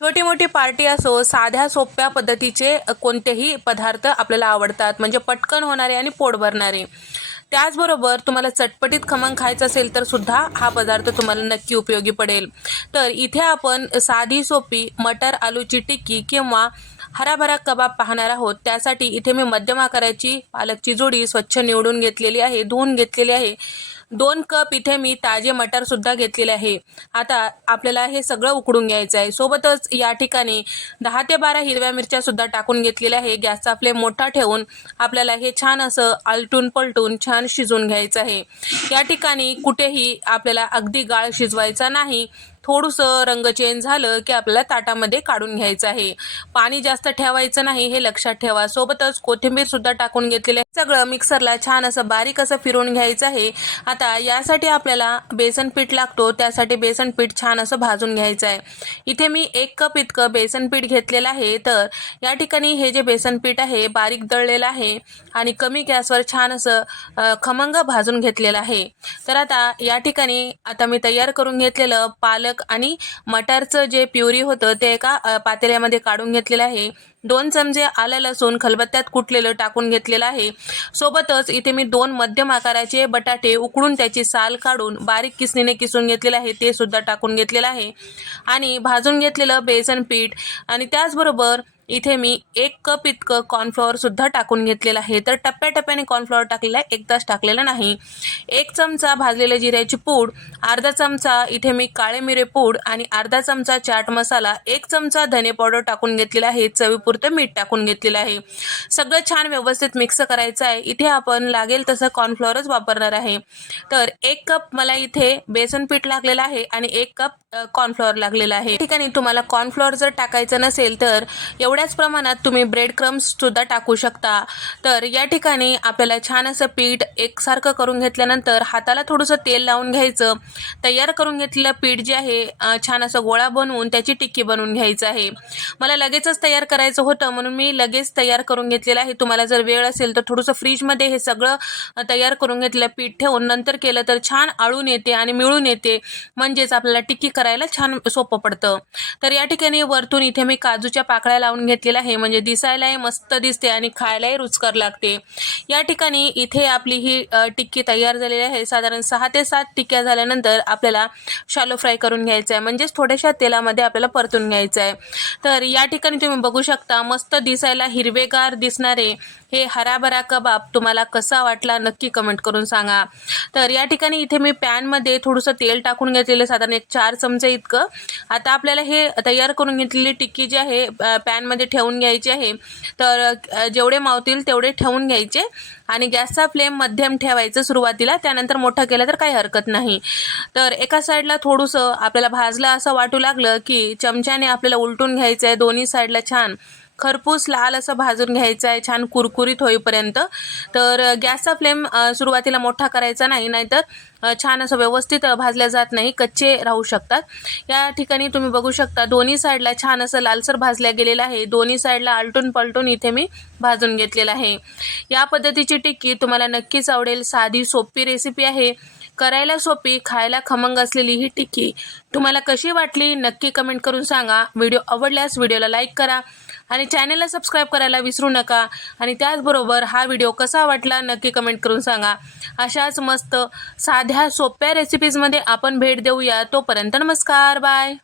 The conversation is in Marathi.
छोटी मोठी पार्टी असो साध्या सोप्या पद्धतीचे कोणतेही पदार्थ आपल्याला आवडतात. म्हणजे पटकन होणारे आणि पोट भरणारे. त्याचबरोबर तुम्हाला चटपटीत खमंग खायचं असेल तर सुद्धा हा पदार्थ तुम्हाला नक्की उपयोगी पडेल. तर इथे आपण साधी सोपी मटर आलूची टिक्की किंवा हराभरा कबाब पाहणार आहोत. त्यासाठी इथे मी मध्यम आकाराची पालकची जोडी स्वच्छ निवडून घेतलेली आहे धुवून घेतलेली आहे. दोन कप इथे मी ताजे मटर सुद्धा घेतलेले आहे. आता आपल्याला हे सगळं उकडून घ्यायचं आहे सोबतच या ठिकाणी दहा ते बारा हिरव्या मिरच्या सुद्धा टाकून घेतलेल्या आहे. गॅसचा फ्लेम मोठा ठेवून आपल्याला हे छान असं आलटून पलटून छान शिजवून घ्यायचं आहे. या ठिकाणी कुठेही आपल्याला अगदी गाळ शिजवायचा नाही. थोडंसं रंग चेंज झालं की आपल्याला ताटामध्ये काढून घ्यायचं आहे. पाणी जास्त ठेवायचं नाही हे लक्षात ठेवा. सोबतच कोथिंबीर सुद्धा टाकून घेतलेले आहे. सगळं मिक्सरला छान असं बारीक असं फिरून घ्यायचं आहे. आता यासाठी आपल्याला बेसन पीठ लागतो. त्यासाठी बेसन पीठ छान असं भाजून घ्यायचं आहे. इथे मी एक कप इतकं बेसन पीठ घेतलेलं आहे. तर या ठिकाणी हे जे बेसन पीठ आहे बारीक दळलेलं आहे आणि कमी गॅसवर छान असं खमंग भाजून घेतलेलं आहे. तर आता या ठिकाणी आता मी तयार करून घेतलेलं पालक आणि मटारचं जे प्युरी होतं ते एका पातेल्यामध्ये काढून घेतलेलं आहे. दोन चमचे आलं लसूण खलबत्त्यात कुटलेलं टाकून घेतलेलं आहे. सोबतच इथे मी दोन मध्यम आकाराचे बटाटे उकडून त्याची साल काढून बारीक किसणीने किसून घेतलेलं आहे ते सुद्धा टाकून घेतलेलं आहे. आणि भाजून घेतलेलं बेसन पीठ आणि त्याचबरोबर इथे मी एक कप इतकं कॉर्नफ्लॉवर सुद्धा टाकून घेतलेलं आहे. तर टप्प्याटप्प्याने कॉर्नफ्लॉवर टाकलेला आहे एकदाच टाकलेला नाही. एक चमचा भाजलेल्या जिऱ्याची पूड अर्धा चमचा इथे मी काळे मिरे पूड आणि अर्धा चमचा चाट मसाला एक चमचा धने पावडर टाकून घेतलेला आहे. चवीपुरतं मीठ टाकून घेतलेलं आहे. सगळं छान व्यवस्थित मिक्स करायचं आहे. इथे आपण लागेल तसं कॉर्नफ्लॉवरच वापरणार आहे. तर एक कप मला इथे बेसन पीठ लागलेलं आहे आणि एक कप कॉर्नफ्लॉवर लागलेला आहे. ठिकाणी तुम्हाला कॉर्नफ्लॉवर जर टाकायचं नसेल तर एवढं एवढ्याच प्रमाणात तुम्ही ब्रेड क्रम्स सुद्धा टाकू शकता. तर या ठिकाणी आपल्याला छान असं पीठ एकसारखं करून घेतल्यानंतर हाताला थोडंसं तेल लावून घ्यायचं. तयार करून घेतलेलं पीठ जे आहे छान असं गोळा बनवून त्याची टिक्की बनवून घ्यायचं आहे. मला लगेचच तयार करायचं होतं म्हणून मी लगेच तयार करून घेतलेलं आहे. तुम्हाला जर वेळ असेल तर थोडंसं फ्रीजमध्ये हे सगळं तयार करून घेतलेलं पीठ ठेवून नंतर केलं तर छान आळून येते आणि मिळून येते. म्हणजेच आपल्याला टिक्की करायला छान सोपं पडतं. तर या ठिकाणी वरतून इथे मी काजूच्या पाकळ्या लावून घेतलेलं आहे. म्हणजे दिसायलाही मस्त दिसते आणि खायलाही रुचकर लागते. या ठिकाणी इथे आपली ही टिक्की तयार झालेली आहे. साधारण सहा ते सात टिक्क्या झाल्यानंतर आपल्याला शालो फ्राय करून घ्यायचं आहे. म्हणजेच थोड्याशा तेलामध्ये आपल्याला परतून घ्यायचं आहे. तर या ठिकाणी तुम्ही बघू शकता मस्त दिसायला हिरवेगार दिसणारे हे हराभरा कबाब तुम्हाला कसा वाटला नक्की कमेंट करून सांगा. तर या ठिकाणी इथे मी पॅनमध्ये थोडंसं तेल टाकून घेतलेलं साधारण एक चार चमचे इतकं. आता आपल्याला हे तयार करून घेतलेली टिक्की जी आहे पॅनमध्ये ठेवून घ्यायची आहे. तर जेवढे मावतील तेवढे ठेवून घ्यायचे. आणि गॅसचा फ्लेम मध्यम ठेवायचं सुरुवातीला. त्यानंतर मोठं केलं तर काही हरकत नाही. तर एका साईडला थोडंसं आपल्याला भाजलं असं वाटू लागलं की चमच्याने आपल्याला उलटून घ्यायचं आहे दोन्ही साईडला छान. खरपूस लाल असं भाजून घ्यायचं आहे छान कुरकुरीत होईपर्यंत. तर गॅसचा फ्लेम सुरुवातीला मोठा करायचा नाही नाहीतर छान असं व्यवस्थित भाजल्या जात नाही कच्चे राहू शकतात. या ठिकाणी तुम्ही बघू शकता दोन्ही साईडला छान असं लालसर भाजल्या गेलेलं आहे. दोन्ही साईडला आलटून पलटून इथे मी भाजून घेतलेलं आहे. या पद्धतीची टिक्की तुम्हाला नक्कीच आवडेल. साधी सोपी रेसिपी आहे. करायला सोपी खायला खमंग असलेली ही टिक्की. तुम्हाला कशी वाटली नक्की कमेंट करून सांगा. व्हिडिओ आवडल्यास व्हिडिओला लाईक करा. आणि चॅनलला सबस्क्राईब करायला विसरू नका. आणि त्याचबरोबर हा व्हिडिओ कसा वाटला नक्की कमेंट करून सांगा. अशाच मस्त साध्या सोप्या रेसिपीजमध्ये आपण भेट देऊया. तोपर्यंत नमस्कार बाय